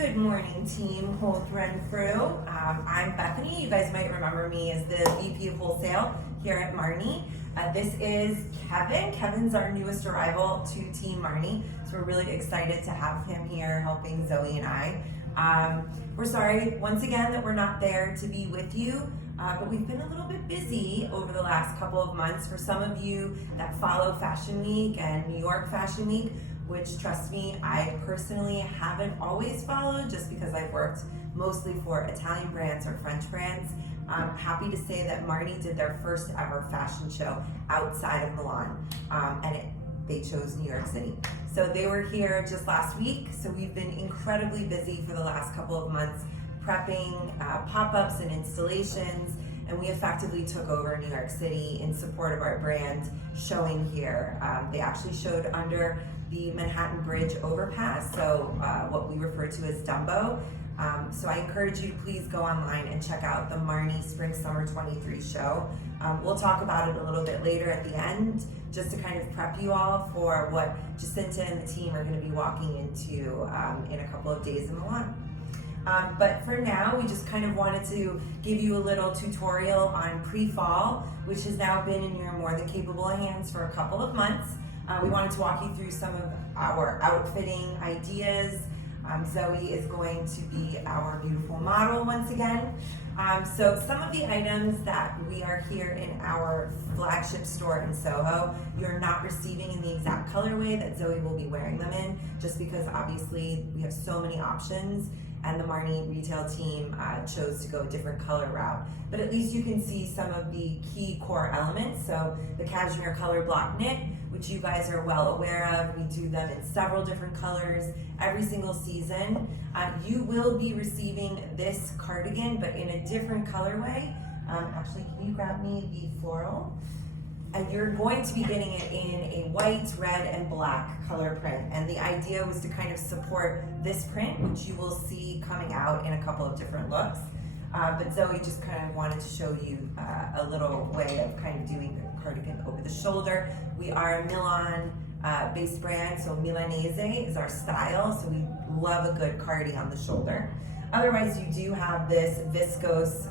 Good morning, team Holt, Renfrew. I'm Bethany. You guys might remember me as the VP of Wholesale here at Marni. This is Kevin. Kevin's our newest arrival to Team Marni, so we're really excited to have him here helping Zoe and I. We're sorry once again that we're not there to be with you, but we've been a little bit busy over the last couple of months. For some of you that follow Fashion Week and New York Fashion Week, which, trust me, I personally haven't always followed just because I've worked mostly for Italian brands or French brands. I'm happy to say that Marni did their first ever fashion show outside of Milan, and they chose New York City. So they were here just last week, so we've been incredibly busy for the last couple of months prepping pop-ups and installations, and we effectively took over New York City in support of our brand showing here. They actually showed under the Manhattan Bridge overpass, so what we refer to as Dumbo. So I encourage you to please go online and check out the Marni Spring Summer 23 show. We'll talk about it a little bit later at the end, just to kind of prep you all for what Jacinta and the team are going to be walking into in a couple of days in Milan. But for now, we just kind of wanted to give you a little tutorial on pre-fall, which has now been in your more than capable hands for a couple of months. We wanted to walk you through some of our outfitting ideas. Zoe is going to be our beautiful model once again. So some of the items that we are here in our flagship store in Soho, you're not receiving in the exact colorway that Zoe will be wearing them in, just because obviously we have so many options and the Marni retail team chose to go a different color route. But at least you can see some of the key core elements. So the cashmere color block knit, which you guys are well aware of. We do them in several different colors every single season. You will be receiving this cardigan, but in a different colorway. Actually, can you grab me the floral? And you're going to be getting it in a white, red, and black color print. And the idea was to kind of support this print, which you will see coming out in a couple of different looks. But Zoe just kind of wanted to show you a little way of kind of doing the cardigan over the shoulder. We are a Milan based brand, so Milanese is our style, so we love a good cardi on the shoulder. Otherwise, you do have this viscose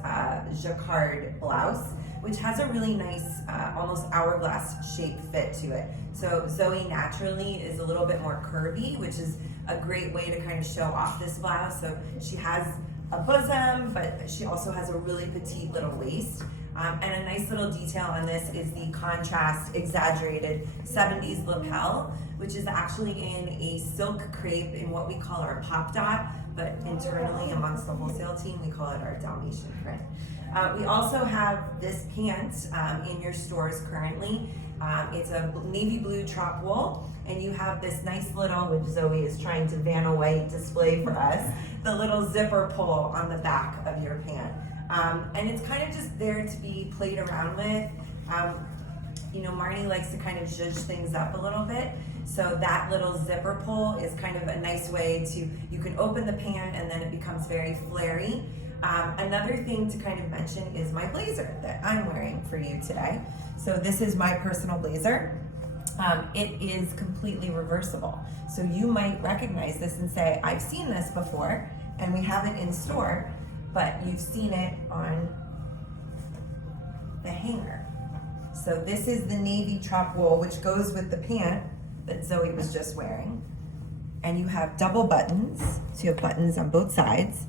jacquard blouse, which has a really nice, almost hourglass shaped fit to it. So Zoe naturally is a little bit more curvy, which is a great way to kind of show off this blouse. So she has a bosom, but she also has a really petite little waist. And a nice little detail on this is the contrast exaggerated 70s lapel, which is actually in a silk crepe in what we call our pop dot, but internally amongst the wholesale team, we call it our Dalmatian print. We also have this pant in your stores currently. It's a navy blue trop wool, and you have this nice little, which Zoe is trying to Vanna White display for us, the little zipper pull on the back of your pant. And it's kind of just there to be played around with. You know, Marni likes to kind of zhuzh things up a little bit. So that little zipper pull is kind of a nice way to, you can open the pant and then it becomes very flary. Another thing to kind of mention is my blazer that I'm wearing for you today. So this is my personal blazer. It is completely reversible. So you might recognize this and say, I've seen this before, and we have it in store, but you've seen it on the hanger. So this is the navy trop wool, which goes with the pant that Zoe was just wearing. And you have double buttons, so you have buttons on both sides,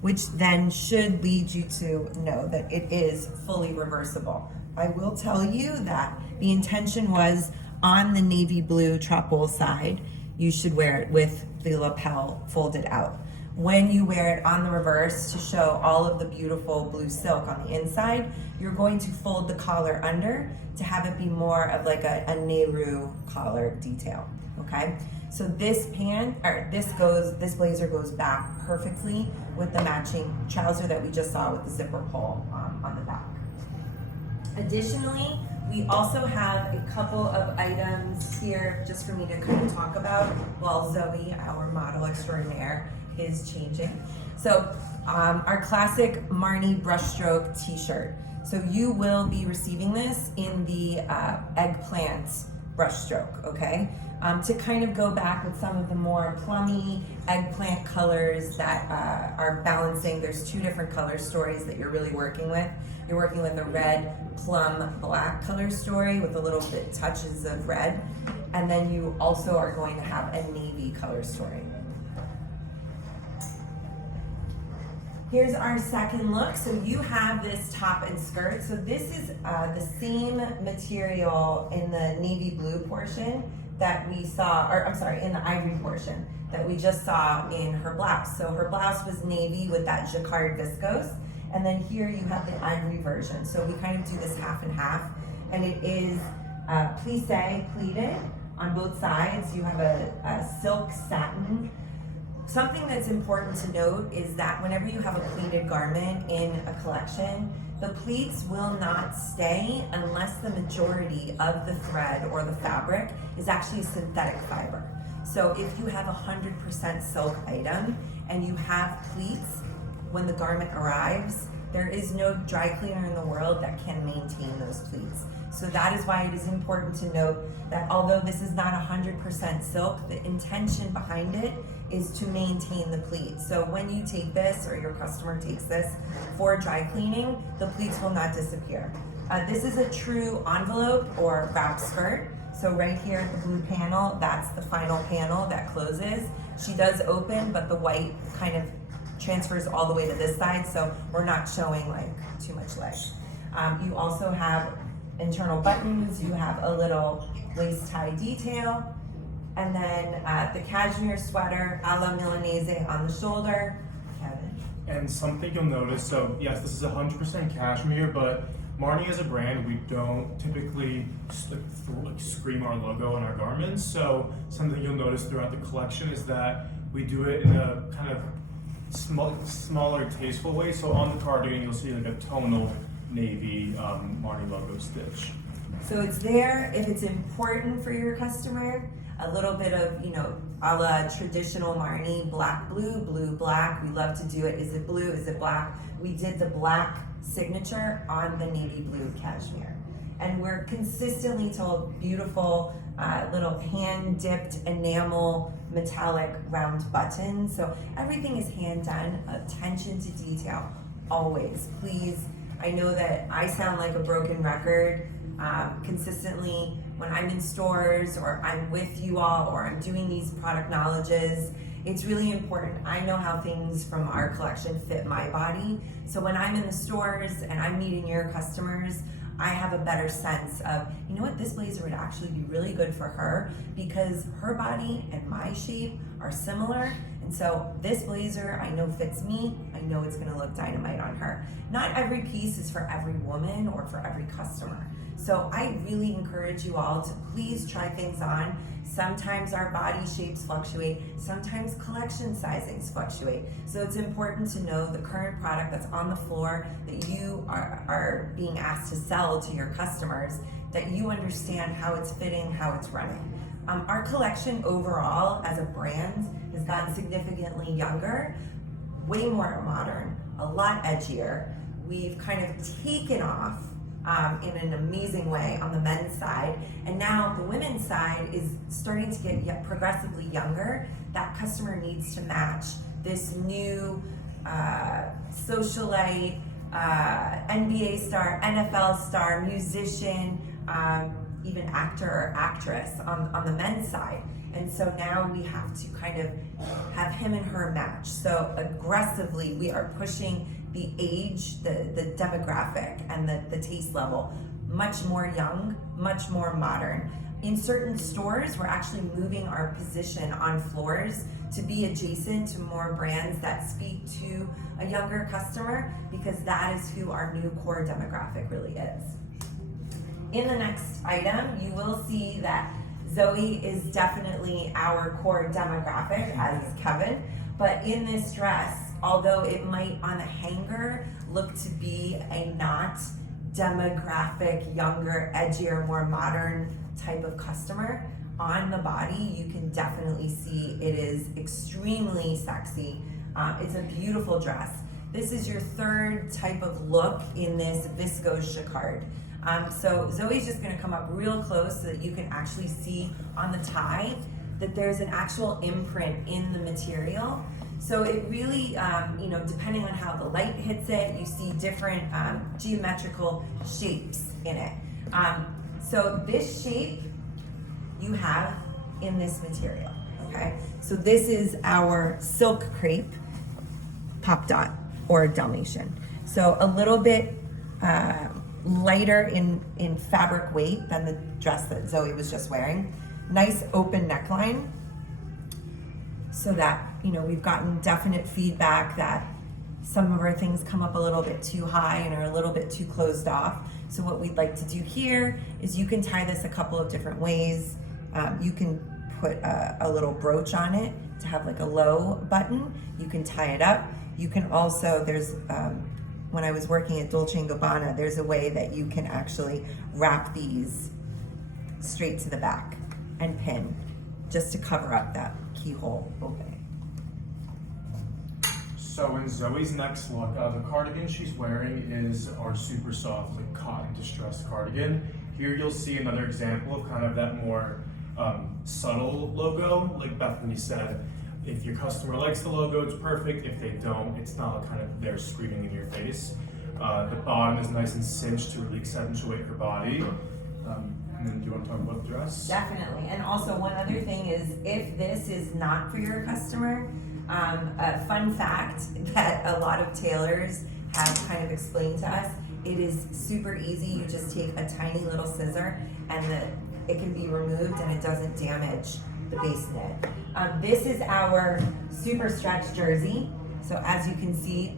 which then should lead you to know that it is fully reversible. I will tell you that the intention was on the navy blue trop wool side, you should wear it with the lapel folded out. When you wear it on the reverse to show all of the beautiful blue silk on the inside, you're going to fold the collar under to have it be more of like a Nehru collar detail, okay? So this pant, or this blazer goes back perfectly with the matching trouser that we just saw with the zipper pull on the back. Additionally, we also have a couple of items here just for me to kind of talk about while Zoe, our model extraordinaire, is changing. So our classic Marni brushstroke t-shirt. So you will be receiving this in the eggplant brushstroke, okay? to kind of go back with some of the more plummy eggplant colors that are balancing. There's two different color stories that you're really working with. You're working with a red, plum, black color story with a little bit touches of red. And then you also are going to have a navy color story. Here's our second look. So you have this top and skirt. So this is the same material in the navy blue portion that we saw, or I'm sorry, in the ivory portion that we just saw in her blouse. So her blouse was navy with that jacquard viscose. And then here you have the ivory version. So we kind of do this half and half. And it is plissé, pleated on both sides. You have a silk satin. Something that's important to note is that whenever you have a pleated garment in a collection, the pleats will not stay unless the majority of the thread or the fabric is actually synthetic fiber. So if you have a 100% silk item and you have pleats when the garment arrives, there is no dry cleaner in the world that can maintain those pleats. So that is why it is important to note that although this is not 100% silk, the intention behind it is to maintain the pleat. So when you take this or your customer takes this for dry cleaning, the pleats will not disappear. This is a true envelope or wrap skirt. So right here at the blue panel, that's the final panel that closes. She does open, but the white kind of transfers all the way to this side, so we're not showing like too much leg. You also have internal buttons, you have a little lace tie detail, and then the cashmere sweater a la Milanese on the shoulder. Kevin. And something you'll notice, so yes, this is 100% cashmere, but Marni as a brand, we don't typically scream our logo on our garments. So something you'll notice throughout the collection is that we do it in a kind of smaller, tasteful way. So on the cardigan, you'll see like a tonal navy Marni logo stitch. So it's there if it's important for your customer. A little bit of, a la traditional Marni, black, blue, blue, black. We love to do it. Is it blue? Is it black? We did the black signature on the navy blue cashmere. And we're consistently told beautiful little hand-dipped enamel metallic round buttons. So everything is hand done, attention to detail, always, please. I know that I sound like a broken record consistently when I'm in stores or I'm with you all or I'm doing these product knowledges. It's really important. I know how things from our collection fit my body. So when I'm in the stores and I'm meeting your customers, I have a better sense of, this blazer would actually be really good for her because her body and my shape are similar. And so this blazer I know fits me. I know it's gonna look dynamite on her. Not every piece is for every woman or for every customer. So I really encourage you all to please try things on. Sometimes our body shapes fluctuate, sometimes collection sizings fluctuate. So it's important to know the current product that's on the floor that you are being asked to sell to your customers, that you understand how it's fitting, how it's running. Our collection overall as a brand has gotten significantly younger, way more modern, a lot edgier. We've kind of taken off in an amazing way on the men's side, and now the women's side is starting to get progressively younger. That customer needs to match this new socialite, NBA star, NFL star, musician, even actor or actress on the men's side. And so now we have to kind of have him and her match. So aggressively, we are pushing the age, the demographic, and the taste level. Much more young, much more modern. In certain stores, we're actually moving our position on floors to be adjacent to more brands that speak to a younger customer, because that is who our new core demographic really is. In the next item, you will see that Zoe is definitely our core demographic, as is Kevin, but in this dress, although it might on the hanger look to be a not demographic, younger, edgier, more modern type of customer, on the body you can definitely see it is extremely sexy. It's a beautiful dress. This is your third type of look in this viscose jacquard. So Zoe's just gonna come up real close so that you can actually see on the tie that there's an actual imprint in the material. So it really, depending on how the light hits it, you see different geometrical shapes in it. So this shape you have in this material, okay? So this is our silk crepe pop dot or Dalmatian. So a little bit lighter in fabric weight than the dress that Zoe was just wearing. Nice open neckline, so that, we've gotten definite feedback that some of our things come up a little bit too high and are a little bit too closed off. So what we'd like to do here is you can tie this a couple of different ways. You can put a little brooch on it to have like a low button. You can tie it up. You can also, when I was working at Dolce & Gabbana, there's a way that you can actually wrap these straight to the back and pin just to cover up that keyhole opening. So in Zoe's next look, the cardigan she's wearing is our super soft, like cotton distressed cardigan. Here you'll see another example of kind of that more subtle logo. Like Bethany said, if your customer likes the logo, it's perfect. If they don't, it's not kind of there screaming in your face. The bottom is nice and cinched to really accentuate her body. And then do you want to talk about the dress? Definitely. And also one other thing is, if this is not for your customer, a fun fact that a lot of tailors have kind of explained to us, it is super easy. You just take a tiny little scissor and it can be removed and it doesn't damage the base knit. This is our super stretch jersey. So as you can see,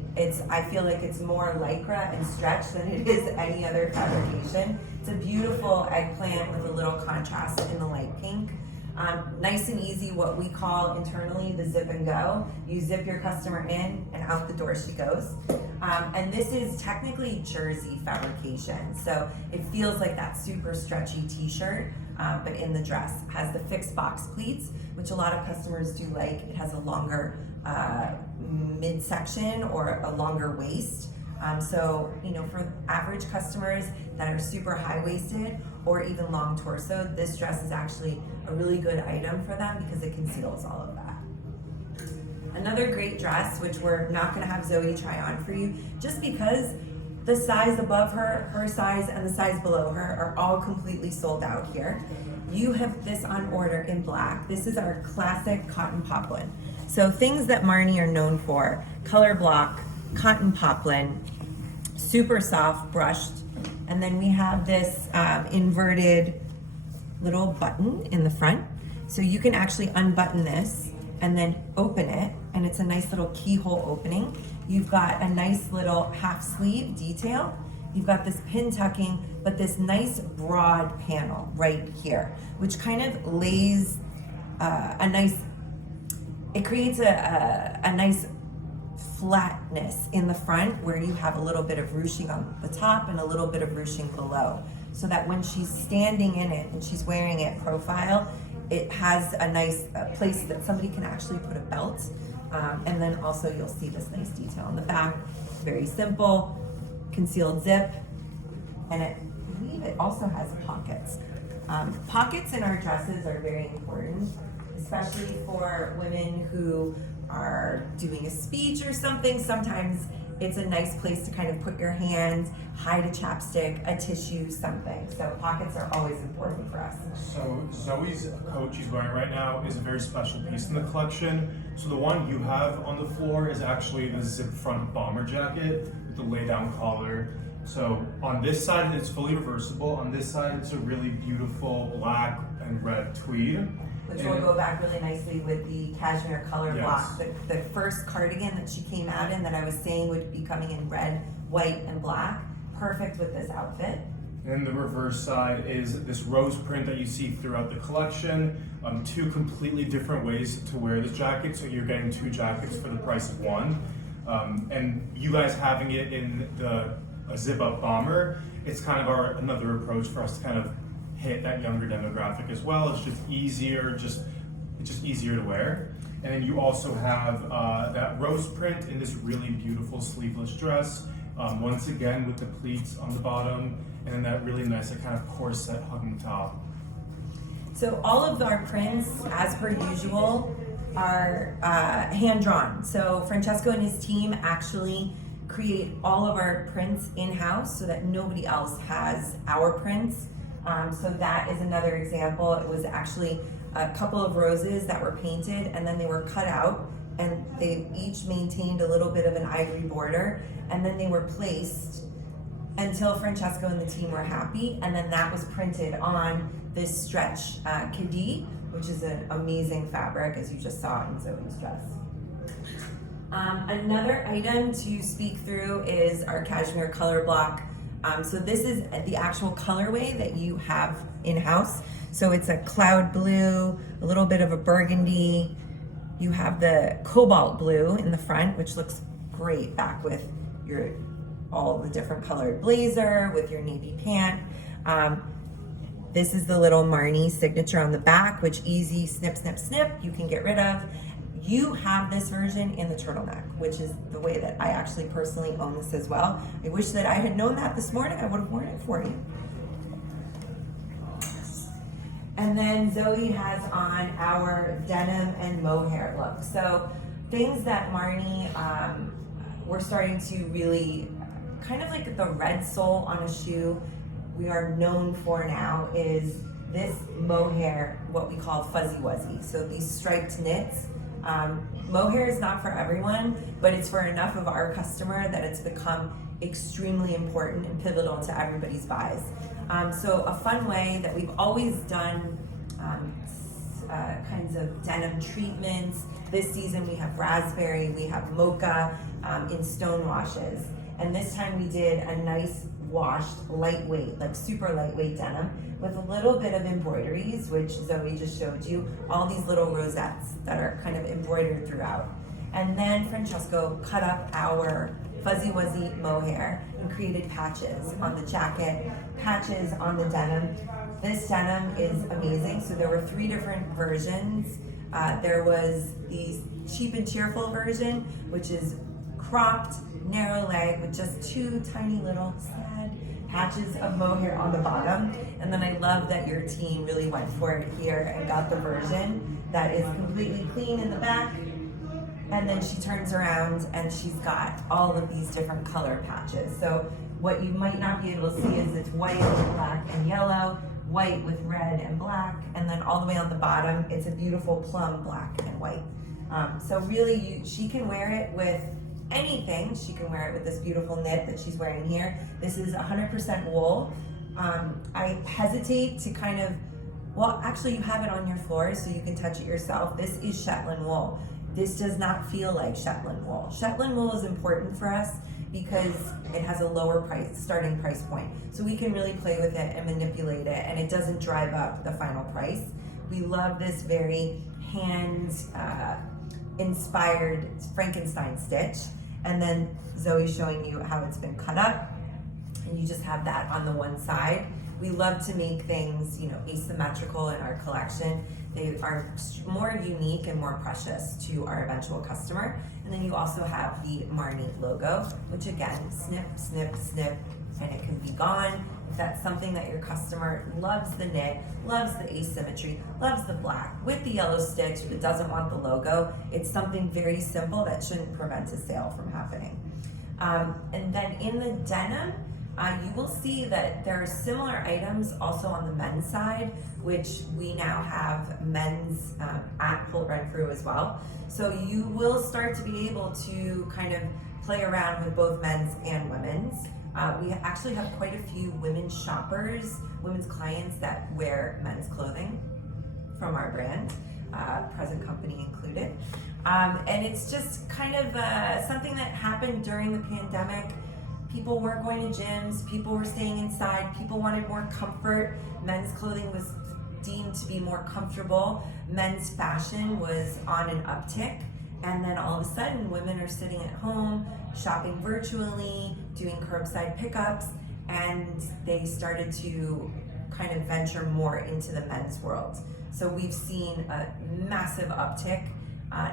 I feel like it's more lycra and stretch than it is any other fabrication. It's a beautiful eggplant with a little contrast in the light pink. Nice and easy, what we call internally the zip and go. You zip your customer in and out the door she goes. And this is technically jersey fabrication. So it feels like that super stretchy t-shirt, but in the dress. Has the fixed box pleats, which a lot of customers do like. It has a longer midsection or a longer waist. So, for average customers that are super high-waisted or even long torso, this dress is actually a really good item for them because it conceals all of that. Another great dress, which we're not gonna have Zoe try on for you, just because the size above her, her size, and the size below her are all completely sold out here. You have this on order in black. This is our classic cotton poplin. So things that Marni are known for: color block, cotton poplin, super soft, brushed, and then we have this inverted little button in the front. So you can actually unbutton this and then open it, and it's a nice little keyhole opening. You've got a nice little half sleeve detail. You've got this pin tucking, but this nice broad panel right here, which kind of lays it creates a nice flatness in the front where you have a little bit of ruching on the top and a little bit of ruching below, so that when she's standing in it and she's wearing it profile, it has a nice place that somebody can actually put a belt. And then also you'll see this nice detail in the back. Very simple, concealed zip, and I believe it also has pockets. Pockets in our dresses are very important, especially for women who are doing a speech or something. Sometimes it's a nice place to kind of put your hands, hide a chapstick, a tissue, something. So pockets are always important for us. So Zoe's coat she's wearing right now is a very special piece in the collection. So the one you have on the floor is actually the zip front bomber jacket with the lay down collar. So on this side it's fully reversible. On this side it's a really beautiful black and red tweed. Which will go back really nicely with the cashmere color block. Yes. The first cardigan that she came out in that I was saying would be coming in red, white, and black. Perfect with this outfit. And the reverse side is this rose print that you see throughout the collection. Two completely different ways to wear this jacket, so you're getting two jackets for the price of one. And you guys having it in a zip-up bomber, it's kind of another approach for us to kind of hit that younger demographic as well. It's just easier, it's just easier to wear. And then you also have that rose print in this really beautiful sleeveless dress. Once again with the pleats on the bottom and that really nice like, kind of corset hugging top. So all of our prints, as per usual, are hand-drawn. So Francesco and his team actually create all of our prints in-house so that nobody else has our prints. So that is another example. It was actually a couple of roses that were painted and then they were cut out, and they each maintained a little bit of an ivory border, and then they were placed until Francesco and the team were happy, and then that was printed on this stretch kadi, which is an amazing fabric, as you just saw in Zoe's dress. Another item to speak through is our cashmere color block. So this is the actual colorway that you have in-house. So it's a cloud blue, a little bit of a burgundy. You have the cobalt blue in the front, which looks great back with your all the different colored blazer with your navy pant. This is the little Marni signature on the back, which easy snip, snip, snip, you can get rid of. You have this version in the turtleneck, which is the way that I actually personally own this as well. I wish that I had known that this morning, I would have worn it for you. And then Zoe has on our denim and mohair look. So things that Marni, we're starting to really, kind of like the red sole on a shoe, we are known for now is this mohair, what we call fuzzy wuzzy. So these striped knits. Mohair is not for everyone, but it's for enough of our customer that it's become extremely important and pivotal to everybody's buys. So a fun way that we've always done kinds of denim treatments. This season we have raspberry, we have mocha in stone washes. And this time we did a nice washed, lightweight, like super lightweight denim with a little bit of embroideries, which Zoe just showed you, all these little rosettes that are kind of embroidered throughout. And then Francesco cut up our fuzzy wuzzy mohair and created patches on the jacket, patches on the denim. This denim is amazing. So there were 3 different versions. There was the cheap and cheerful version, which is cropped, narrow leg with just 2 tiny little sad patches of mohair on the bottom. And then I love that your team really went for it here and got the version that is completely clean in the back. And then she turns around and she's got all of these different color patches. So what you might not be able to see is it's white with black and yellow, white with red and black, and then all the way on the bottom, it's a beautiful plum black and white. So really, she can wear it with anything. She can wear it with this beautiful knit that she's wearing here. This is 100% wool. I hesitate to kind of, well, actually you have it on your floor so you can touch it yourself. This is Shetland wool. This does not feel like Shetland wool. Shetland wool is important for us because it has a lower starting price point. So we can really play with it and manipulate it, and it doesn't drive up the final price. We love this very hand inspired Frankenstein stitch. And then Zoe's showing you how it's been cut up, and you just have that on the one side. We love to make things, asymmetrical in our collection. They are more unique and more precious to our eventual customer. And then you also have the Marni logo, which again, snip, snip, snip, and it can be gone. If that's something that your customer loves the knit, loves the asymmetry, loves the black with the yellow stitch, but doesn't want the logo, it's something very simple that shouldn't prevent a sale from happening. And then in the denim, you will see that there are similar items also on the men's side, which we now have men's at Holt Renfrew as well. So you will start to be able to kind of play around with both men's and women's. We actually have quite a few women's shoppers, women's clients that wear men's clothing from our brand, present company included. And it's just kind of something that happened during the pandemic. People weren't going to gyms, people were staying inside, people wanted more comfort. Men's clothing was deemed to be more comfortable. Men's fashion was on an uptick. And then all of a sudden, women are sitting at home, shopping virtually, doing curbside pickups, and they started to kind of venture more into the men's world. So we've seen a massive uptick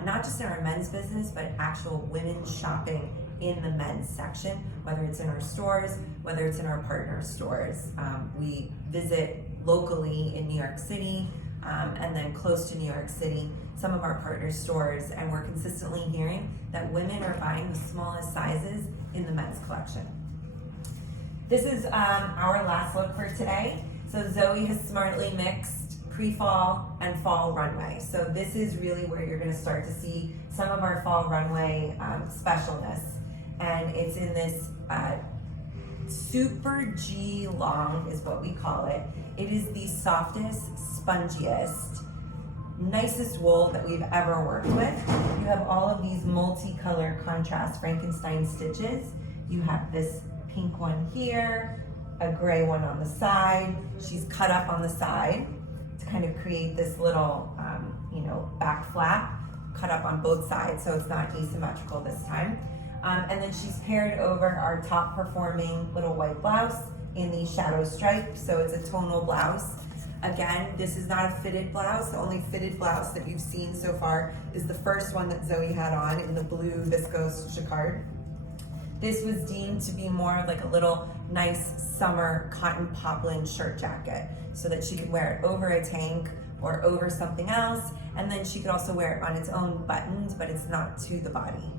not just in our men's business, but actual women shopping in the men's section, whether it's in our stores, whether it's in our partner stores. We visit locally in New York City, and then close to New York City, some of our partner stores, and we're consistently hearing that women are buying the smallest sizes in the men's collection. This is our last look for today. So Zoe has smartly mixed pre-fall and fall runway. So this is really where you're gonna start to see some of our fall runway specialness. And it's in this Super G long is what we call it. It is the softest, spongiest, nicest wool that we've ever worked with. You have all of these multicolored contrast Frankenstein stitches. You have this pink one here, a gray one on the side. She's cut up on the side to kind of create this little, back flap, cut up on both sides so it's not asymmetrical this time. And then she's paired over our top performing little white blouse in the shadow stripe, so it's a tonal blouse. Again, this is not a fitted blouse. The only fitted blouse that you've seen so far is the first one that Zoe had on in the blue viscose jacquard. This was deemed to be more of like a little nice summer cotton poplin shirt jacket so that she could wear it over a tank or over something else, and then she could also wear it on its own buttons, but it's not to the body.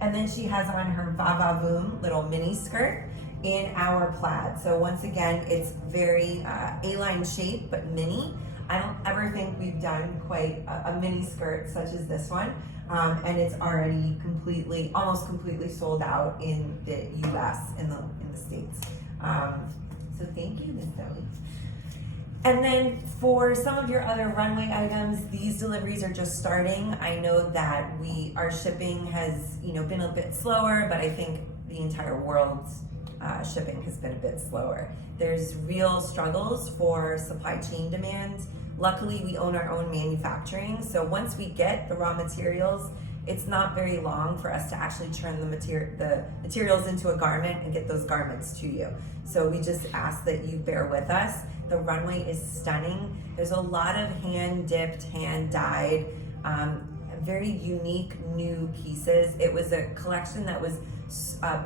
And then she has on her va-va-voom little mini skirt in our plaid. So once again, it's very A-line shape, but mini. I don't ever think we've done quite a mini skirt such as this one. And it's already almost completely sold out in the US, in the States. So thank you, Ms. Zoe. And then for some of your other runway items, these deliveries are just starting. I know that our shipping has been a bit slower, but I think the entire world's shipping has been a bit slower. There's real struggles for supply chain demand. Luckily, we own our own manufacturing, so once we get the raw materials, it's not very long for us to actually turn the materials into a garment and get those garments to you. So we just ask that you bear with us. The runway is stunning. There's a lot of hand-dipped, hand-dyed, very unique new pieces. It was a collection that was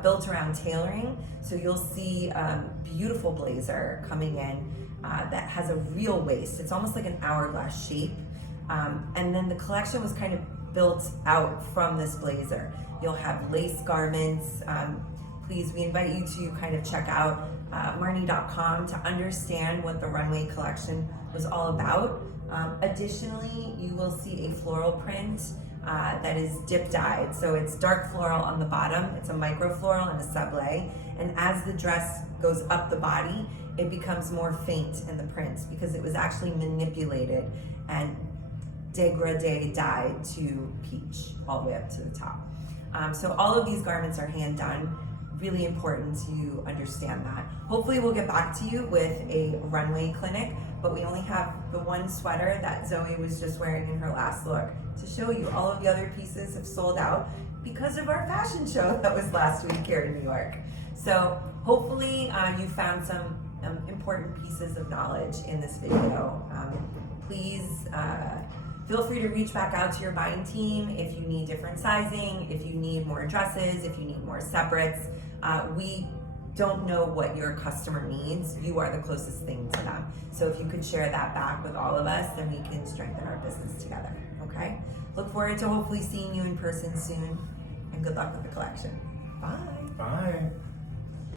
built around tailoring, so you'll see a beautiful blazer coming in that has a real waist. It's almost like an hourglass shape. And then the collection was kind of built out from this blazer. You'll have lace garments. Please, we invite you to kind of check out Marni.com to understand what the runway collection was all about. Additionally, you will see a floral print that is dip dyed. So it's dark floral on the bottom, it's a micro floral and a sablé. And as the dress goes up the body, it becomes more faint in the print because it was actually manipulated and dégradé dyed to peach all the way up to the top. So all of these garments are hand done. Really important to understand that. Hopefully we'll get back to you with a runway clinic, but we only have the one sweater that Zoe was just wearing in her last look to show you. All of the other pieces have sold out because of our fashion show that was last week here in New York. So hopefully you found some important pieces of knowledge in this video. Please feel free to reach back out to your buying team if you need different sizing, if you need more dresses, if you need more separates. We don't know what your customer needs. You are the closest thing to them. So if you could share that back with all of us, then we can strengthen our business together, okay? Look forward to hopefully seeing you in person soon, and good luck with the collection. Bye. Bye.